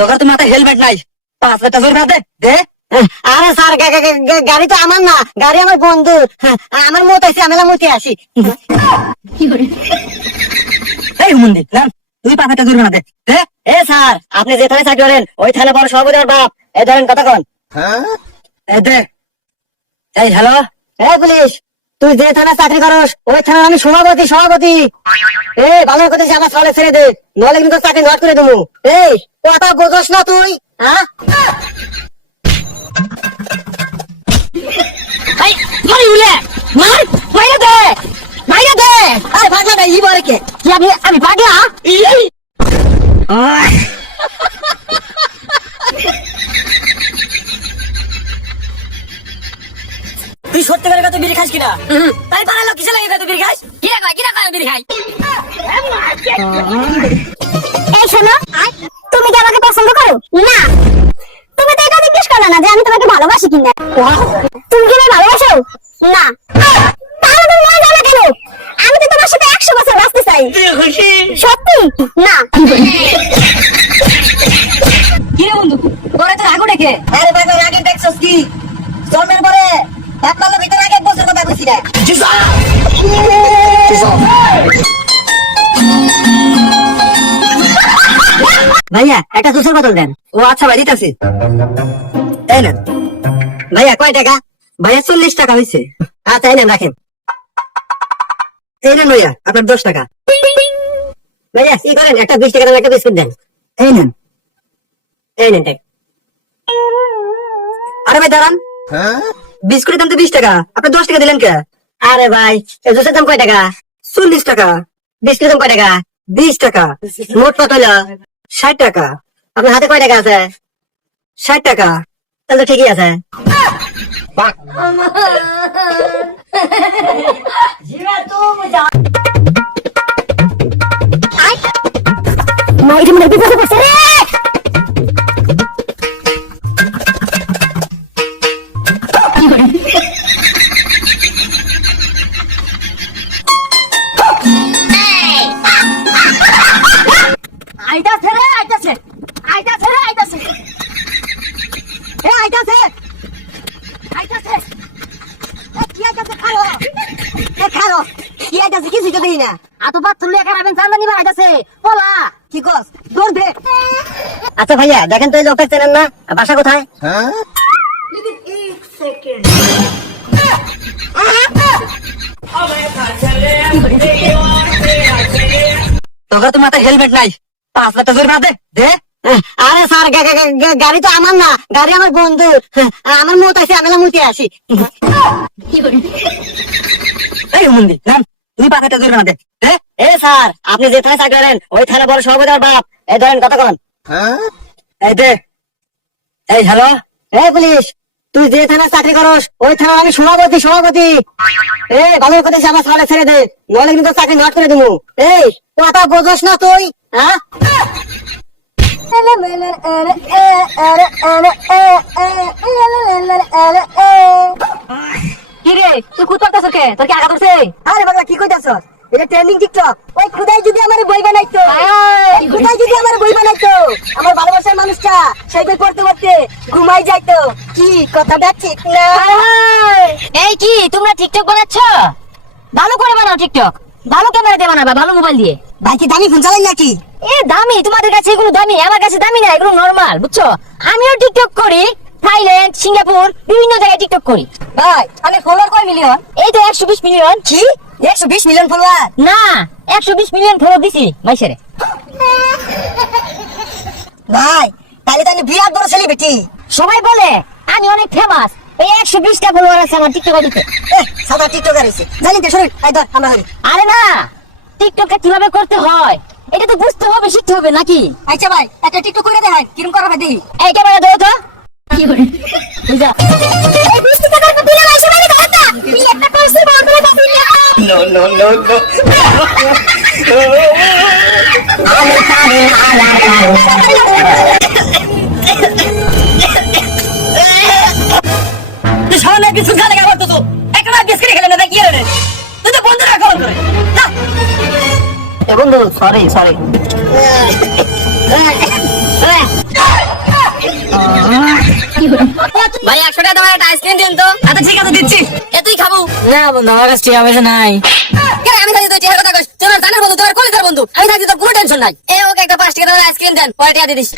তোর তো মাথায় হেলমেট নাই, 5 লাখ টাকা জরিমানা দে। আরে স্যার গাড়ি তো আমার না, গাড়ি আমার বন্ধু। আমার মত আছে, আমি মতে আসি। এই হুমন্দি না, তুই 5 লাখ টাকা জরিমানা দে। এ স্যার, আপনি যে থানায় চাকরি করেন ওই থানা বড় সভাপতি আমার বাপ। এই ধরেন কথা কন। এই দে। এই হ্যালো, এ পুলিশ, তুই যে থানায় চাকরি করস ওই থানার আমি সভাপতি। ভালো কথা আমার সলে ছেড়ে দে, নলে কিন্তু চাকরি নট করে দেবো। এই কথা বোঝস না তুই? হ্যাঁ, আমি পাগলা। তুই সত্যি করে কত বিড়ি খাস কিনা? তাই পাড়ার লোক কিসে লাগে কত বিড়ি খাস? কিনা বিড়ি খাই? এই শোনো, তুমি কি আমাকে পছন্দ করো? না। তুমি তো এটা জিজ্ঞেস করলে না যে আমি তোমাকে ভালোবাসি কিনা। তুমি কি আমায় ভালোবাসো? না। তাহলে তুমি মরে যাবে কেন? আমি তো তোমার সাথে 100 বছর বাঁচতে চাই। সত্যি? না। কি রে বন্ধু, তোরা তো আগু ডেকে? আরে ভাই আগে দেখছস কি? জন্মের পরে এক মাসের ভিতরে আগে 1 বছর কথা কইছি রে। ভাইয়া একটা জুসের বোতল দেন। ও আচ্ছা ভাই দিতেছি। এই না ভাইয়া, কয় টাকা? ভাইয়া 40 টাকা হয়েছে। আচ্ছা এই নেন রাখেন। এই নেন ভাইয়া আপনার 10 টাকা। ভাইয়া কি করেন, একটা 20 টাকা দামের একটা বিস্কুট দেন। এই নেন। এই নেন টাকা। আরে ভাই দাঁড়ান, বিস্কুটের দাম তো 20 টাকা, আপনি 10 টাকা দিলেন কে? আরে ভাই এই জুসের দাম কয় টাকা? 40 টাকা। বিস্কুটের দাম কয় টাকা? 20 টাকা। মোট কত হলো? 60 টাকা। আপনার হাতে কয় টাকা আছে? 60 টাকা। তাহলে তো ঠিকই আছে। মাইরে মনে বিপদে পড়ছে রে। আইতাছে রে, আইতাছে। এ আইতাছে। এ কি আইতাছে? খালো। কি আইতাছে? কিছু তো দেই না। আতো বাত তুলে একারাবেন চান্দানি ভাই আইতাছে। পোলা কি কস? দৌড় দে। আচ্ছা ভাইয়া দেখেন তো এই লোকটা চেনেন না, বাসা কোথায়? তোর তো মাথায় হেলমেট নাই, 5 লাখ টাকা জরিমানা দে। আরে স্যার গাড়ি তো আমার না, গাড়ি আমার বন্ধু। আমার মত আছে, আমি মতে আসি। এই হুমন্দি না, তুই 5 লাখ টাকা জরিমানা দে। এ স্যার, আপনি যে থানায় চাকরি করেন ওই থানা বড় সভাপতি আমার বাপ। এই ধরেন কথা কন। এই দে। এই হ্যালো, এ পুলিশ, তুই যে থানায় চাকরি করস ওই থানার আমি সভাপতি। ভালো কথা আমার সলে ছেড়ে দে, নলে কিন্তু চাকরি নট করে দেবো। এই কথা বোঝস না তুই? হ্যাঁ, কি রে তুই কুত্তাছ কে? তোর কি আগা ধরছে? আরে বাবা কি কইতাছ? এটা ট্রেন্ডিং টিকটক। ওই খুদাই যদি আমার বই বানাইতো, আমার ভালোবাসার মানুষটা সেই বই পড়তে ঘুমাই যাইতো। কি কথাটা ঠিক না? এই কি তোমরা টিকটক বানাচ্ছ? ভালো করে বানাও টিকটক, ভালো ক্যামেরা দিয়ে বানাবা, ভালো মোবাইল দিয়ে। ভাই কি দামি ফোন চালাই নাকি? এ দামি, তোমাদের কাছে এগুলো দামি, আমার কাছে দামি না, এগুলো নরমাল, বুঝছো? আমিও টিকটক করি, থাইল্যান্ড, সিঙ্গাপুর, বিভিন্ন জায়গায় টিকটক করি। ভাই আমি ফলোয়ার কয় মিলিয়ন? এই তো 120 মিলিয়ন। কি 120 মিলিয়ন ফলোয়ার? না, 120 মিলিয়ন ফলো দিছি মাইসেরে। ভাই তাহলে তো আমি বিরাট বড় সেলিব্রিটি। সবাই বলে আমি অনেক ফেমাস, এই 120টা ফলোয়ার আছে আমার টিকটকে দিতে। সাদা টিকটকার আছে জানি তো, শুনুন এই ধর আমরা হই। আরে না, টিকটকটা কিভাবে করতে হয় এটা তো বুঝতে হবে, শিখতে হবে নাকি? আচ্ছা ভাই একটা টিকটক করে দেখাই, কিরকম করা ভাই দেখি। এই ক্যামেরা দাও তো। কি করে বুঝা? এই 20 টাকার কত দিলা মাইসে মানে দাও। তুই একটা করছিস বল করে দাও। নো তুই সামনে কিছু গালে গাবার তো একটা বিস্কিট খেলে না কি রে? তুই তো বন্ধু রাখো করে না। বন্ধু সরি ভাই 100 টাকা তোমার একটা আইসক্রিম দিন তো। আচ্ছা ঠিক আছে দিচ্ছি। এ তুই খাবো? না বন্ধু আমার কাছে টাকা পয়সা নাই। কেন আমি থাকি তো টিয়ার কথা কইস, তোমার জানার বন্ধু, তোমার কলিজার বন্ধু, আমি থাকি তো কোনো টেনশন নাই। এ ওকে একটা 5 টাকা দাও আইসক্রিম দেন, পরে টাকা দিয়ে দিস।